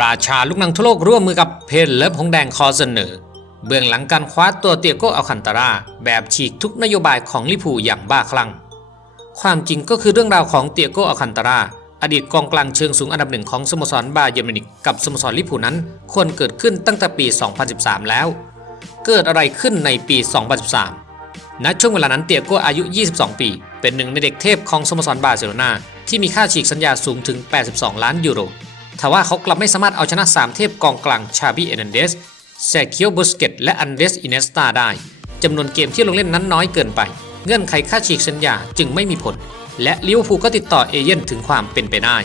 ราชาลูกหนังทั่วโลกร่วมมือกับเพนและพงแดงคอเสนอ เบื้องหลังการคว้าตัวเตียโกอัลคันตาราแบบฉีกทุกนโยบายของลิพูอย่างบ้าคลั่ง ความจริงก็คือเรื่องราวของเตียโกอัลคันตาราอดีตกองกลางเชิงสูงอันดับหนึ่งของสโมสรบาเยร์มินิกกับสโมสรลิพูนั้นควรเกิดขึ้นตั้งแต่ปี 2013 แล้ว เกิดอะไรขึ้นในปี 2013 ณ ช่วงเวลานั้นเตียโกอายุ 22 ปี เป็นหนึ่งในเด็กเทพของสโมสรบาร์เซโลนาที่มีค่าฉีกสัญญาสูงถึง 82 ล้านยูโร ทว่าเขากลับไม่สามารถเอาชนะ 3 เทพกองกลางชาบิเอเนเดสเซคิโอบุสเกตและอันเดสอินเนสตาได้จำนวนเกมที่ลงเล่นนั้นน้อยเกินไป เงื่อนไขค่าฉีกสัญญาจึงไม่มีผล และลิเวอร์พูลก็ติดต่อเอเย่นถึงความเป็นไปได้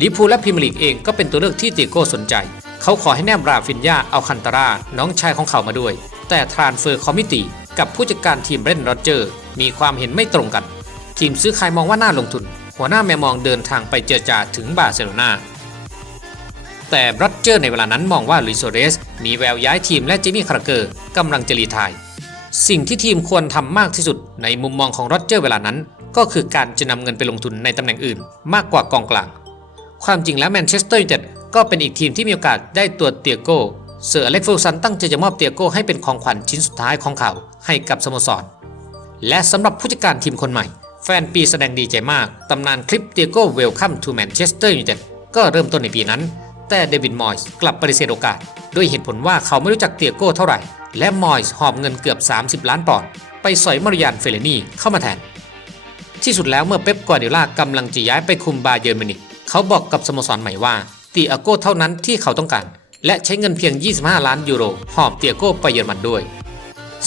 ลิเวอร์พูลและพรีเมียร์ลีกเองก็เป็นตัวเลือกที่เตียโก้สนใจ เขาขอให้แนบราฟินยาเอาคันตาราน้องชายของเขามาด้วย แต่ทรานเฟอร์คอมมิตี้กับผู้จัดการทีมเบรนด์โรเจอร์ มีความเห็นไม่ตรงกัน ทีมซื้อขายมองว่าน่าลงทุน หัวหน้าแมมองเดินทางไปเจรจาถึงบาร์เซโลนา แต่โรเจอร์ในเวลานั้นมองว่าลุยโซเรสมีแววย้ายทีมและเจมี่คาราเกอร์กำลังจะรีทาย สิ่งที่ทีมควรทำมากที่สุดในมุมมองของโรเจอร์เวลานั้น ก็คือการจะนำเงินไปลงทุนในตำแหน่งอื่น มากกว่ากองกลาง ความจริงแล้วแมนเชสเตอร์ยูไนเต็ดก็เป็นอีกทีมที่มีโอกาสได้ตัวเตียโก้เซอร์อเล็กซ์ฟอร์ซันตั้งใจจะมอบเตียโก้ให้เป็นของขวัญชิ้นสุดท้ายของเขาให้กับสโมสร และสำหรับผู้จัดการทีมคนใหม่ แฟนปีแสดงดีใจมากตำนานคลิปเตียโก้เวลคัมทูแมนเชสเตอร์ยูไนเต็ดก็เริ่มต้นในปีนั้น แต่เดวิดมอยส์กลับปฏิเสธโอกาส ด้วยเหตุผลว่าเขาไม่รู้จักเตียโก้เท่าไหร่ และมอยส์หอบเงินเกือบ 30 ล้านปอนด์ไปสอยมาริยานเฟเลนีเข้ามาแทน ที่สุดแล้วเมื่อเป๊ปกวาร์ดิโอลากำลังจะย้ายไปคุมบาเยิร์มิวนิกเขาบอกกับสโมสรใหม่ว่าเตียโก้เท่านั้นที่เขาต้องการ และใช้เงินเพียง 25 ล้านยูโรหอบเตียโก้ไปเยอรมันด้วย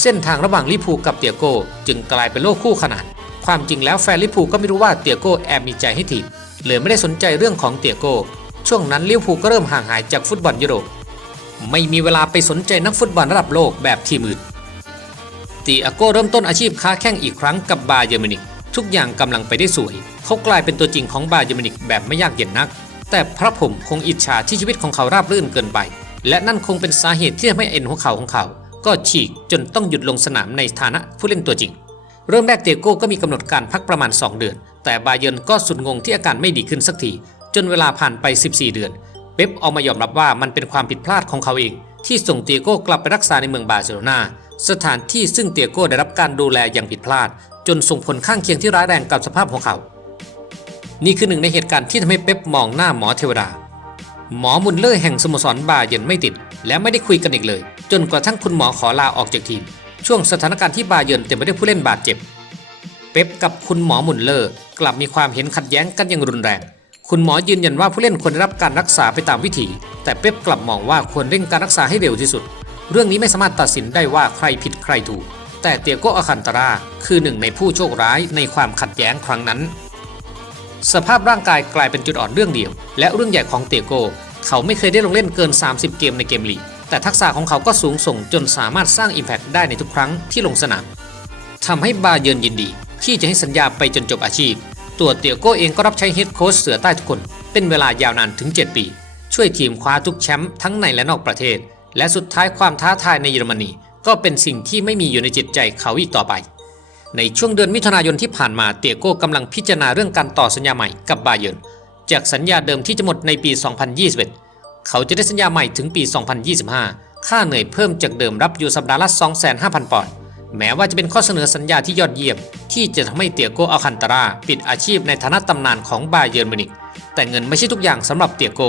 เส้นทางระหว่างลิพูกับเตียโก้จึงกลายเป็นโลกคู่ขนานความจริงแล้วแฟนลิพูก็ไม่รู้ว่าเตียโก้แอบมีใจให้ทีมเลยไม่ได้สนใจเรื่องของเตียโก้ ช่วงนั้นลิเวอร์พูลก็เริ่มห่างหายจากฟุตบอลยุโรป ไม่มีเวลาไปสนใจนักฟุตบอลระดับโลกแบบทีมอื่นตียโก้เริ่มต้นอาชีพค้าแข่งอีกครั้งกับบาเยอร์มินิกทุกอย่างกำลังไปได้สวย เขากลายเป็นตัวจริงของบาเยอร์มินิกแบบไม่ยากเย็นนัก แต่พระผมคงอิจฉาที่ชีวิตของเขาราบรื่นเกินไป และนั่นคงเป็นสาเหตุที่ทำให้เอ็นหัวเข่าของเขา ก็ฉีกจนต้องหยุดลงสนามในฐานะผู้เล่นตัวจริง เริ่มแรกเตียโก้ก็มีกำหนดการพักประมาณ 2 เดือน แต่บาเยิร์ก็สุดงงที่อาการไม่ดีขึ้นสักที จนเวลาผ่านไป 14 เดือน เป๊ปออกมายอมรับว่ามันเป็นความผิดพลาดของเขาเอง ที่ส่งเตียโก้กลับไปรักษาในเมืองบาร์เซโลนาสถานที่ซึ่งเตียโก้ได้รับการดูแลอย่างผิดพลาด จนส่งผลข้างเคียงที่ร้ายแรงกับสภาพของเขา นี่คือหนึ่งในเหตุการณ์ที่ทำให้เป๊ปมองหน้าหมอเทวดา หมอมุนเลอร์แห่งสโมสรบาเยนไม่ติด และไม่ได้คุยกันอีกเลย จนกระทั่งคุณหมอขอลาออกจากทีม ช่วงสถานการณ์ที่บาเยนเต็มไปด้วยผู้เล่นบาดเจ็บ เป๊ปกับคุณหมอมุนเลอร์กลับมีความเห็นขัดแย้งกันอย่างรุนแรง คุณหมอยืนยันว่าผู้เล่นควรได้รับการรักษาไปตามวิถี แต่เป๊ปกลับมองว่าควรเร่งการรักษาให้เร็วที่สุด เรื่องนี้ไม่สามารถตัดสินได้ว่าใครผิดใครถูก แต่เตียโกอาคันตาราคือหนึ่งในผู้โชคร้ายในความขัดแย้งครั้งนั้น สภาพร่างกายกลายเป็นจุดอ่อนเรื่องเดียว และเรื่องใหญ่ของเตียโก เขาไม่เคยได้ลงเล่นเกิน 30 เกมในเกมลีกแต่ทักษะของเขาก็สูงส่งจนสามารถสร้างอิมแพคได้ในทุกครั้งที่ลงสนามทำให้บาเยิร์นยินดี ที่จะให้สัญญาไปจนจบอาชีพ ตัวเตียโก้เองก็รับใช้เฮดโค้ชเสือใต้ทุกคน เป็นเวลายาวนานถึง 7 ปี ช่วยทีมคว้าทุกแชมป์ทั้งในและนอกประเทศ และสุดท้ายความท้าทายในเยอรมนีก็เป็นสิ่งที่ไม่มีอยู่ในจิตใจเขาอีกต่อไป ในช่วงเดือนมิถุนายนที่ผ่านมาเตียโก้กำลังพิจารณาเรื่องการต่อสัญญาใหม่กับบาเยิร์นจากสัญญาเดิมที่จะหมดในปี 2021 เขาจะได้สัญญาใหม่ถึงปี 2025 ค่าเหนื่อยเพิ่มจากเดิมรับอยู่สัปดาห์ละ 25,000ปอนด์ แม้ว่าจะเป็นข้อเสนอสัญญาที่ยอดเยี่ยม ที่จะทำให้เตียโกอัลคันตาราปิดอาชีพในฐานะตำนานของบาเยิร์มินิกแต่เงินไม่ใช่ทุกอย่างสำหรับเตียโก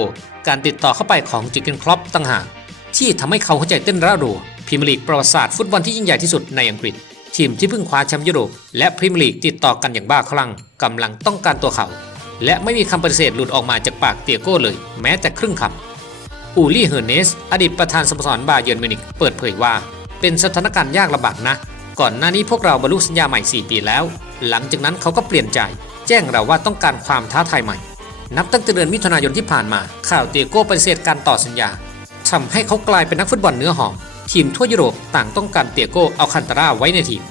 การติดต่อเข้าไปของจิกเกนครอปต่างหากที่ทำให้เขาหัวใจเต้นระรัวพรีเมียร์ลีกประวัติศาสตร์ฟุตบอลที่ยิ่งใหญ่ที่สุดในอังกฤษ ทีมที่เพิ่งคว้าแชมป์ยุโรปและพรีเมียร์ลีกติดต่อกันอย่างบ้าคลั่งกำลังต้องการตัวเขา และไม่มีคำปฏิเสธหลุดออกมาจากปากเตียโก้เลย แม้แต่ครึ่งคำอูลี่เฮอร์เนส อดีตประธานสโมสรบาเยิร์นมิวนิกเปิดเผยว่า เป็นสถานการณ์ยากลำบากนะ ก่อนหน้านี้พวกเราบรรลุสัญญาใหม่ 4 ปีแล้ว หลังจากนั้นเขาก็เปลี่ยนใจ แจ้งเราว่าต้องการความท้าทายใหม่ นับตั้งแต่เดือนมิถุนายนที่ผ่านมา ข่าวเตียโก้ปฏิเสธการต่อสัญญาทำให้เขากลายเป็นนักฟุตบอลเนื้อหอม ทีมทั่วยุโรปต่างต้องการเตียโก้เอาคันตาราไว้ในทีม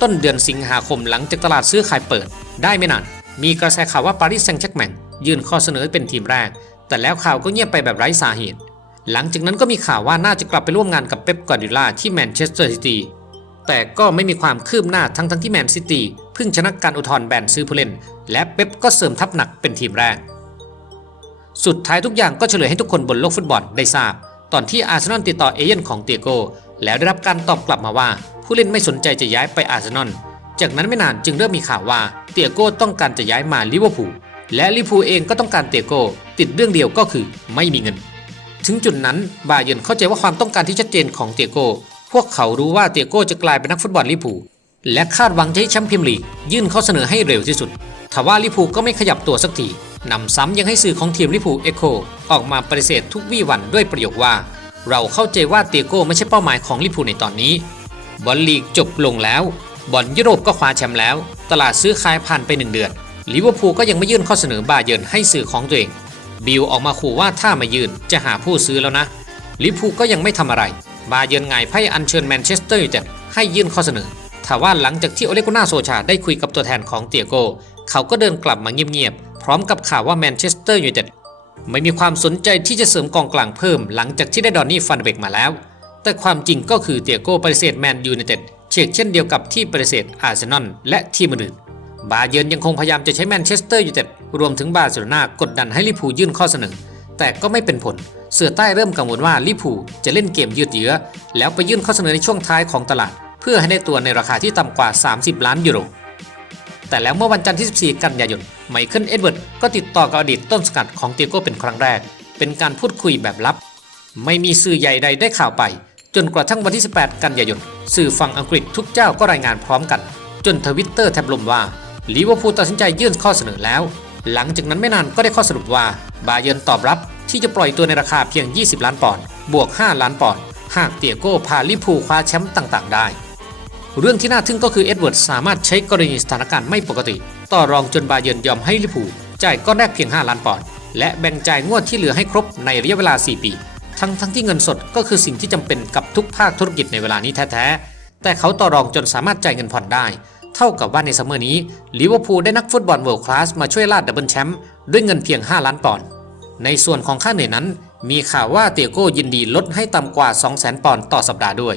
ต้นเดือนสิงหาคมหลังจากตลาดซื้อขายเปิด ได้ไม่นาน มีกระแสข่าวว่าปารีสแซงต์แชร์กแมงยื่นข้อเสนอเป็นทีมแรก แต่แล้วข่าวก็เงียบไปแบบไร้สาเหตุ หลังจากนั้นก็มีข่าวว่าน่าจะกลับไปร่วมงานกับเป๊ปกวาร์ดิโอลาที่แมนเชสเตอร์ซิตี้ แต่ก็ไม่มีความคืบหน้าทั้งทั้งที่แมนซิตี้เพิ่งชนะการอุทธรณ์แบนซื้อผู้เล่น และเป๊ปก็เสริมทัพหนักเป็นทีมแรก สุดท้ายทุกอย่างก็เฉลยให้ทุกคนบนโลกฟุตบอลได้ทราบ ตอนที่อาร์เซนอลติดต่อเอเย่นของเตียโก แล้วได้รับการตอบกลับมาว่า ผู้เล่นไม่สนใจจะย้ายไปอาร์เซนอล จากนั้นไม่นานจึงเริ่มมีข่าวว่าเตียโกต้องการจะย้ายมาลิเวอร์พูล และลิเวอร์พูลเองก็ต้องการเตียโก ติดเรื่องเดียวก็คือไม่มีเงิน ถึงจุดนั้นบาเยนเข้าใจว่าความต้องการที่ชัดเจนของเตียโก พวกเขารู้ว่าเตียโกจะกลายเป็นนักฟุตบอลลิเวอร์พูและคาดหวังจะให้แชมป์พรีเมียร์ลีกยื่นข้อเสนอให้เร็วที่สุดทว่าลิเวอร์พูก็ไม่ขยับตัวสักทีนำซ้ำยังให้สื่อของทีมลิเวอร์พูเอ็กโคออกมาปฏิเสธทุกวี่วันด้วยประโยคว่า เราเข้าใจว่าเตียโกไม่ใช่เป้าหมายของลิเวอร์พูในตอนนี้ บอลลีกจบลงแล้ว บอลยุโรปก็คว้าแชมป์แล้ว ตลาดซื้อขายผ่านไปหนึ่งเดือนลิเวอร์พูลก็ยังไม่ยื่นข้อเสนอบาเยิร์นให้สื่อของตัวเองบิลออกมาขู่ว่าถ้ามายื่นจะหาผู้ซื้อแล้วนะลิเวอร์พูลก็ยังไม่ทำอะไร บาเยิร์นไงไพ่อัญเชิญแมนเชสเตอร์ยูไนเต็ดให้ยื่นข้อเสนอถ้าว่าหลังจากที่โอเลกุน่าโซชาได้คุยกับตัวแทนของเตียโก เขาก็เดินกลับมาเงียบๆ พร้อมกับข่าวว่าแมนเชสเตอร์ยูไนเต็ดไม่มีความสนใจที่จะเสริมกองกลางเพิ่ม หลังจากที่ได้ดอนนี่ฟันเบกมาแล้ว แต่ความจริงก็คือเตียโกปฏิเสธแมนยูไนเต็ดเช่นเช่นเดียวกับที่ปฏิเสธอาร์เซนอลและทีมอื่นบาเยิร์นยังคงพยายามจะใช้แมนเชสเตอร์ยูไนเต็ดรวมถึงบาร์เซโลนากดดันให้ลิพูยื่นข้อเสนอ แต่ก็ไม่เป็นผล เสือใต้เริ่มกังวลว่าลิเวอร์พูจะเล่นเกมยืดเยื้อ แล้วไปยื่นข้อเสนอในช่วงท้ายของตลาด เพื่อให้ได้ตัวในราคาที่ต่ำกว่า 30 ล้านยูโร แต่แล้วเมื่อวันจันทร์ที่ 14 กันยายน ไมเคิลเอ็ดเวิร์ดก็ติดต่อกับอดีตต้นสกัดของเตียโก้เป็นครั้งแรก เป็นการพูดคุยแบบลับ ไม่มีสื่อใหญ่ใดได้ข่าวไป จนกระทั่งวันที่ 18 กันยายน สื่อฝั่งอังกฤษทุกเจ้าก็รายงานพร้อมกัน จนทวิตเตอร์แทบลมว่าลิเวอร์พูลตัดสินใจยื่นข้อเสนอแล้ว หลังจากนั้นไม่นานก็ได้ข้อสรุปว่า บาเยิร์นตอบรับที่จะปล่อยตัวในราคาเพียง 20 ล้านปอนด์บวก 5 ล้านปอนด์หากเตียโก้พาลิพูคว้าแชมป์ต่างๆ ได้ เรื่องที่น่าทึ่งก็คือเอ็ดเวิร์ดสามารถใช้กรณีสถานการณ์ไม่ปกติ ต่อรองจนบาเยิร์นยอมให้ลิพูจ่ายก้อนแรกเพียง 5 ล้านปอนด์และแบ่งจ่ายงวดที่เหลือให้ครบในระยะเวลา 4 ปี ทั้งทั้งที่เงินสดก็คือสิ่งที่จำเป็นกับทุกภาคธุรกิจในเวลานี้แท้ๆแต่เขาต่อรองจนสามารถจ่ายเงินผ่อนได้ เท่ากับว่าในซัมเมอร์นี้ลิเวอร์พูลได้นักฟุตบอลเวิลด์คลาสมาช่วยลาดดับเบิลแชมป์ด้วยเงินเพียง 5 ล้านปอนด์ในส่วนของค่าเหนื่อยนั้น มีข่าวว่าเตียโก้ยินดีลดให้ต่ำกว่า 200,000 ปอนด์ต่อสัปดาห์ด้วย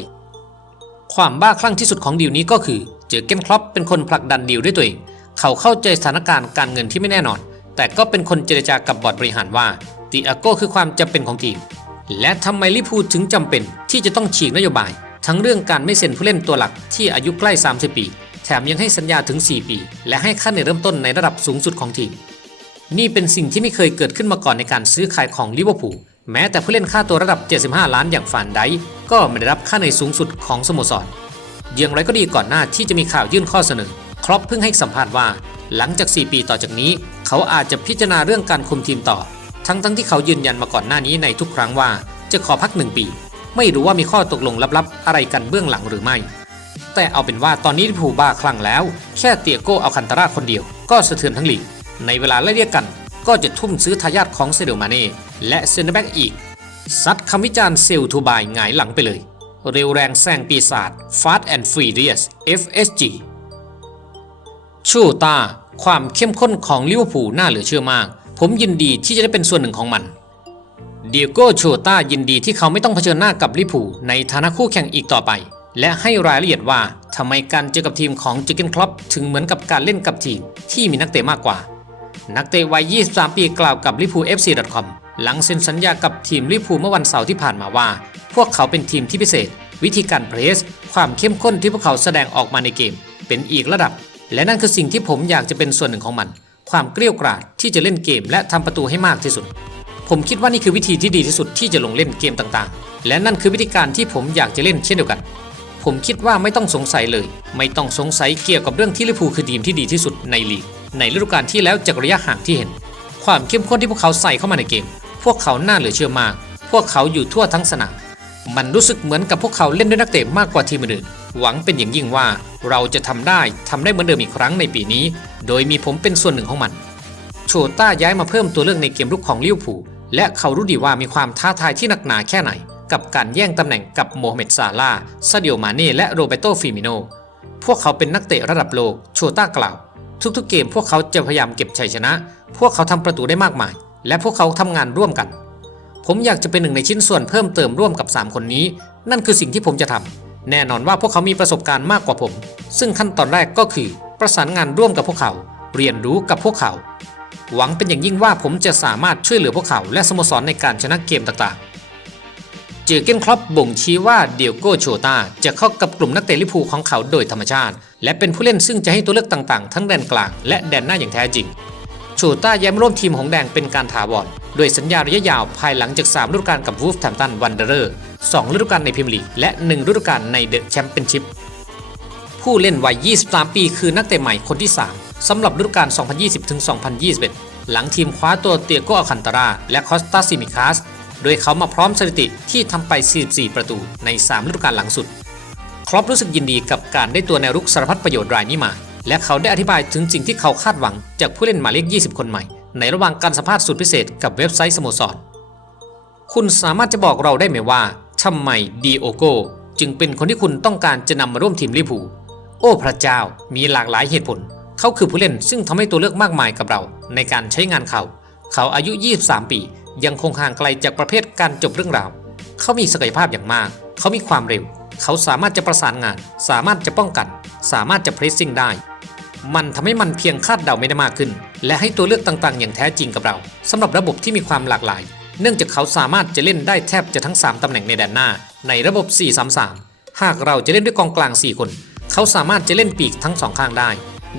ความบ้าคลั่งที่สุดของดีลนี้ก็คือ เจอเกนคลอปเป็นคนผลักดันดีลด้วยตัวเอง เขาเข้าใจสถานการณ์การเงินที่ไม่แน่นอน แต่ก็เป็นคนเจรจากับบอร์ดบริหารว่าติอาโก้คือความจำเป็นของทีม และทำไมลิเวอร์พูลถึงจำเป็นที่จะต้องฉีกนโยบาย ทั้งเรื่องการไม่เซ็นผู้เล่นตัวหลักที่อายุใกล้ 30 ปี แถมยังให้สัญญาถึง 4 ปี และให้ค่าเหนื่อยเริ่มต้นในระดับสูงสุดของทีม นี่เป็นสิ่งที่ไม่เคยเกิดขึ้นมาก่อนในการซื้อขายของลิเวอร์พูลแม้แต่ผู้เล่นค่าตัวระดับ 75 ล้านอย่างฟานไดก็ไม่ได้รับค่าเหนื่อยสูงสุดของสโมสรอย่างไรก็ดีก่อนหน้าที่จะมีข่าวยื่นข้อเสนอครอปเพิ่งให้สัมภาษณ์ว่า หลังจาก 4 ปีต่อจากนี้ เขาอาจจะพิจารณาเรื่องการคุมทีมต่อ ทั้งทั้งที่เขายืนยันมาก่อนหน้านี้ในทุกครั้งว่า จะขอพักหนึ่งปี ไม่รู้ว่ามีข้อตกลงลับๆ อะไรกันเบื้องหลังหรือไม่ แต่เอาเป็นว่าตอนนี้ลิเวอร์พูลบ้าคลั่งแล้ว แค่เตียโกเอาคันตาราคนเดียว ก็สะเทือนทั้งลีก ในเวลาไล่เรียกกัน ก็จะทุ่มซื้อทายาทของเซเดลมาเน่และเซนเตอร์แบ็กอีก ซัดคำวิจารณ์เซลทูบายหงายหลังไปเลย เร็วแรงแซงปีศาจ Fast and Furious FSG ชูตา ความเข้มข้นของลิเวอร์พูลน่าเหลือเชื่อมาก ผมยินดีที่จะได้เป็นส่วนหนึ่งของมันเดียโก้โชต้ายินดีที่เขาไม่ต้องเผชิญหน้ากับลิเวอร์พูลในฐานะคู่แข่งอีกต่อไป และให้รายละเอียดว่าทำไมการเจอกับทีมของจิเกนคลับถึงเหมือนกับการเล่นกับทีมที่มีนักเตะมากกว่า นักเตะวัย 23 ปีกล่าวกับลิ v e r p o o l FC.com หลังเซ็นสัญญากับทีมลิ v e r p o o l เมื่อวันเสาร์ที่ผ่านมาว่า พวกเขาเป็นทีมที่พิเศษ วิธีการเพรส ความเข้มข้นที่พวกเขาแสดงออกมาในเกม เป็นอีกระดับ และนั่นคือสิ่งที่ผมอยากจะเป็นส่วนหนึ่งของมัน ความเกลี้ยกล่อมที่จะเล่นเกม และทำประตูให้มากที่สุด ผมคิดว่านี่คือวิธีที่ดีที่สุดที่จะลงเล่นเกมต่างๆ และนั่นคือวิธีการที่ผมอยากจะเล่นเช่นเดียวกัน ผมคิดว่าไม่ต้องสงสัยเลย ไม่ต้องสงสัยเกี่ยวกับเรื่องที่ลิเวอร์พูลคือทีมที่ดีที่สุดในลีก ในฤดูกาลที่แล้วจากระยะห่างที่เห็น ความเข้มข้นที่พวกเขาใส่เข้ามาในเกม พวกเขาน่าเหลือเชื่อมาก พวกเขาอยู่ทั่วทั้งสนามมันรู้สึกเหมือนกับพวกเขาเล่นด้วยนักเตะมากกว่าทีมอื่น หวังเป็นอย่างยิ่งว่าเราจะทำได้ทำได้เหมือนเดิมอีกครั้งในปีนี้ โดยมีผมเป็นส่วนหนึ่งของมัน โชต้าย้ายมาเพิ่มตัวเลือกในเกมรุกของลิเวอร์พูลและเขารู้ดีว่ามีความท้าทายที่หนักหนาแค่ไหน กับการแย่งตำแหน่งกับโมฮัมเหม็ดซาลาซาดิโอมาเน่และโรเบโตฟิมิโน พวกเขาเป็นนักเตะระดับโลก โชต้ากล่าว ทุกๆเกมพวกเขาจะพยายามเก็บชัยชนะ พวกเขาทำประตูได้มากมาย และพวกเขาทำงานร่วมกัน ผมอยากจะเป็นหนึ่งในชิ้นส่วนเพิ่มเติมร่วมกับ 3 คนนี้ นั่นคือสิ่งที่ผมจะทำแน่นอนว่าพวกเขามีประสบการณ์มากกว่าผม ซึ่งขั้นตอนแรกก็คือ ประสานงานร่วมกับพวกเขา เรียนรู้กับพวกเขา หวังเป็นอย่างยิ่งว่าผมจะสามารถช่วยเหลือพวกเขา และสโมสรในการชนะเกมต่างๆ เจอเกนครอปบ่งชี้ว่าเดียโกโชตาจะเข้ากับกลุ่มนักเตะลิพูของเขาโดยธรรมชาติ และเป็นผู้เล่นซึ่งจะให้ตัวเลือกต่างๆ ทั้งแดนกลางและแดนหน้าอย่างแท้จริง โชต้าย้ายมาร่วมทีมหงแดงเป็นการถาวรโดยสัญญาระยะยาวภายหลังจาก 3 ฤดูกาลกับวูฟแ a มตันวันเดอร์2ฤดูกาลในพรีเมียร์ลีกและ 1 ฤดูกาลในเดอะแชมเปี้ยนชิพผู้เล่นวัย 23 ปีคือนักเตะใหม่คนที่ 3 สำหรับฤดูกาล 2020-2021 หลังทีมคว้าตัวเตียโกอัลคันตาราและคอสตาซิมิคาส โดยเขามาพร้อมสถิติที่ทำไป 44 ประตูใน 3 ฤดูกาลหลังสุด ครอปรู้สึกยินดีกับการได้ตัวแนวรุกสารพัดประโยชน์รายนี้มา และเขาได้อธิบายถึงสิ่งที่เขาคาดหวังจากผู้เล่นหมายเลข 20 คนใหม่ ในระหว่างการสัมภาษณ์สุดพิเศษกับเว็บไซต์สโมสร คุณสามารถจะบอกเราได้ไหมว่าทำไมดีโอโกจึงเป็นคนที่คุณต้องการจะนำมาร่วมทีมลิเวอร์พูลโอ้พระเจ้ามีหลากหลายเหตุผล เขาคือผู้เล่นซึ่งทำให้ตัวเลือกมากมายกับเราในการใช้งานเขา เขาอายุ 23 ปี ยังคงห่างไกลจากประเภทการจบเรื่องราว เขามีศักยภาพอย่างมาก เขามีความเร็ว เขาสามารถจะประสานงาน สามารถจะป้องกัน สามารถจะเพรสซิ่งได้ มันทำให้มันเพียงคาดเดาไม่ได้มากขึ้น และให้ตัวเลือกต่างๆ อย่างแท้จริงกับเราสำหรับระบบที่มีความหลากหลาย เนื่องจากเขาสามารถจะเล่นได้แทบจะทั้ง 3ตำแหน่งในแดนหน้า ในระบบ 4-3-3 หากเราจะเล่นด้วยกองกลาง 4 คน เขาสามารถจะเล่นปีกทั้งสองข้างได้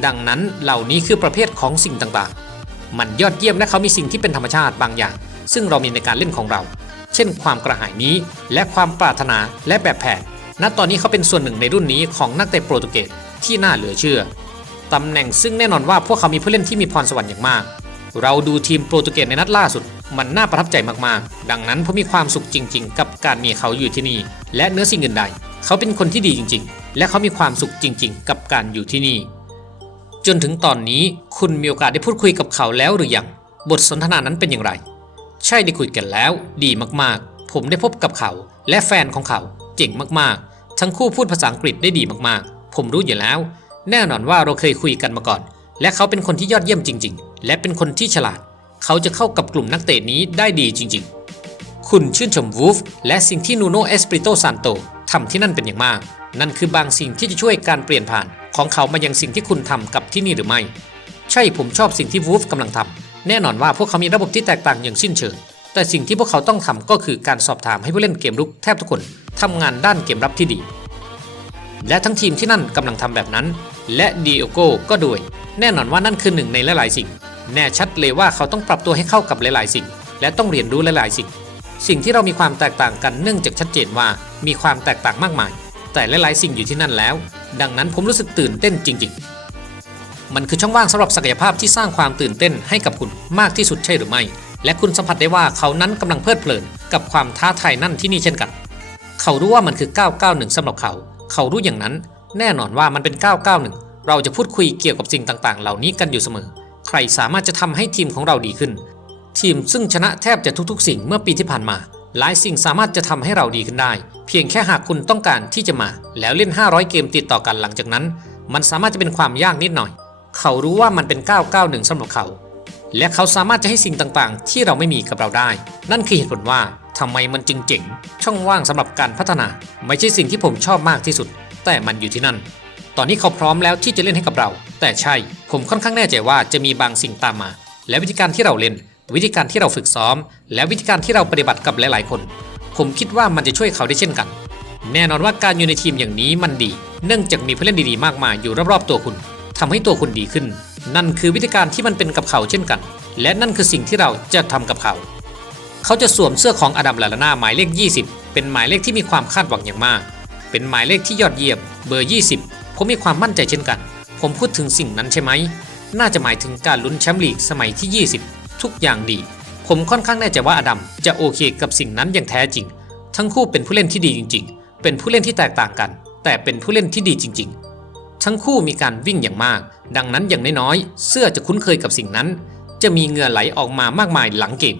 ดังนั้นเหล่านี้คือประเภทของสิ่งต่างๆ มันยอดเยี่ยมและเขามีสิ่งที่เป็นธรรมชาติบางอย่าง ซึ่งเรามีในการเล่นของเรา เช่นความกระหายนี้ และความปรารถนาและแบบแผนณตอนนี้เขาเป็นส่วนหนึ่งในรุ่นนี้ของนักเตะโปรตุเกสที่น่าเหลือเชื่อ ตำแหน่งซึ่งแน่นอนว่าพวกเขามีผู้เล่นที่มีพรสวรรค์อย่างมาก เราดูทีมโปรตุเกสในนัดล่าสุด มันน่าประทับใจมากๆ ดังนั้นผมมีความสุขจริง ๆ กับการมีเขาอยู่ที่นี่ และเนื้อสิ่งอื่นใด เขาเป็นคนที่ดีจริง ๆ และเขามีความสุขจริง ๆ กับการอยู่ที่นี่ จนถึงตอนนี้คุณมีโอกาสได้พูดคุยกับเขาแล้วหรือยัง บทสนทนานั้นเป็นอย่างไร ใช่ได้คุยกันแล้ว ดีมากๆ ผมได้พบกับเขา และแฟนของเขา เจ๋งมากๆ ทั้งคู่พูดภาษาอังกฤษได้ดีมากๆ ผมรู้อยู่แล้ว แน่นอนว่าเราเคยคุยกันมาก่อน และเขาเป็นคนที่ยอดเยี่ยมจริง ๆ และเป็นคนที่ฉลาด เขาจะเข้ากับกลุ่มนักเตะนี้ได้ดีจริง ๆ คุณชื่นชมวูฟและสิ่งที่นูโนเอสปริโตซานโตทำที่นั่นเป็นอย่างมาก นั่นคือบางสิ่งที่จะช่วยการเปลี่ยนผ่านของเขามายังสิ่งที่คุณทำกับที่นี่หรือไม่ ใช่ผมชอบสิ่งที่วูฟกำลังทำ แน่นอนว่าพวกเขามีระบบที่แตกต่างอย่างสิ้นเชิง แต่สิ่งที่พวกเขาต้องทำก็คือการสอบถามให้ผู้เล่นเกมรุกแทบทุกคนทำงานด้านเกมรับที่ดี และทั้งทีมที่นั่นกำลังทำแบบนั้น และดีโอโก้ก็ด้วย แน่นอนว่านั่นคือหนึ่งในหลายๆสิ่ง แน่ชัดเลยว่าเขาต้องปรับตัวให้เข้ากับหลายๆ สิ่ง และต้องเรียนรู้หลายๆ สิ่ง สิ่งที่เรามีความแตกต่างกันเนื่องจากชัดเจนว่ามีความแตกต่างมากมาย แต่หลายๆ สิ่งอยู่ที่นั่นแล้ว ดังนั้นผมรู้สึกตื่นเต้นจริง ๆ มันคือช่องว่างสำหรับศักยภาพที่สร้างความตื่นเต้นให้กับคุณมากที่สุดใช่หรือไม่ และคุณสัมผัสได้ว่าเขานั้นกำลังเพลิดเพลินกับความท้าทายนั่นที่นี่เช่นกัน เขารู้ว่ามันคือ 991สำหรับเขา เขารู้อย่างนั้น แน่นอนว่ามันเป็น 991 เราจะพูดคุยเกี่ยวกับสิ่งต่างๆ เหล่านี้กันอยู่เสมอ ใครสามารถจะทำให้ทีมของเราดีขึ้น ทีมซึ่งชนะแทบจะทุกๆ สิ่งเมื่อปีที่ผ่านมา หลายสิ่งสามารถจะทำให้เราดีขึ้นได้ เพียงแค่หากคุณต้องการที่จะมา แล้วเล่น 500 เกมติดต่อกันหลังจากนั้น มันสามารถจะเป็นความยากนิดหน่อย เขารู้ว่ามันเป็น 991สำหรับเขา และเขาสามารถจะให้สิ่งต่างๆ ที่เราไม่มีกับเราได้ นั่นคือเหตุผลว่าทำไมมันจึงเจ๋ง ช่องว่างสำหรับการพัฒนา ไม่ใช่สิ่งที่ผมชอบมากที่สุด แต่มันอยู่ที่นั่น ตอนนี้เขาพร้อมแล้วที่จะเล่นให้กับเรา แต่ใช่ ผมค่อนข้างแน่ใจว่าจะมีบางสิ่งตามมา และวิธีการที่เราเล่น วิธีการที่เราฝึกซ้อม และวิธีการที่เราปฏิบัติกับหลาย ๆ คน ผมคิดว่ามันจะช่วยเขาได้เช่นกัน แน่นอนว่าการอยู่ในทีมอย่างนี้มันดี เนื่องจากมีผู้เล่นดีๆ มากมายอยู่รอบๆตัวคุณ ทำให้ตัวคุณดีขึ้น นั่นคือวิธีการที่มันเป็นกับเขาเช่นกัน และนั่นคือสิ่งที่เราจะทำกับเขา เขาจะสวมเสื้อของอดัมลาลาน่าหมายเลข 20 เป็นหมายเลขที่มีความคาดหวังอย่างมาก เป็นหมายเลขที่ยอดเยี่ยมเบอร์ 20 ผมมีความมั่นใจเช่นกัน ผมพูดถึงสิ่งนั้นใช่ไหม น่าจะหมายถึงการลุ้นแชมป์ลีกสมัยที่ 20 ทุกอย่างดี ผมค่อนข้างแน่ใจว่าอดัมจะโอเคกับสิ่งนั้นอย่างแท้จริง ทั้งคู่เป็นผู้เล่นที่ดีจริง ๆ เป็นผู้เล่นที่แตกต่างกัน แต่เป็นผู้เล่นที่ดีจริง ๆ ทั้งคู่มีการวิ่งอย่างมาก ดังนั้นอย่างน้อยๆ เสื้อจะคุ้นเคยกับสิ่งนั้น จะมีเหงื่อไหลออกมามากมายหลังเกม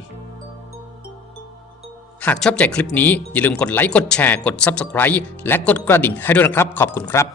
หากชอบใจคลิปนี้อย่าลืมกดไลค์ กดแชร์ กด Subscribe และกดกระดิ่งให้ด้วยนะครับ ขอบคุณครับ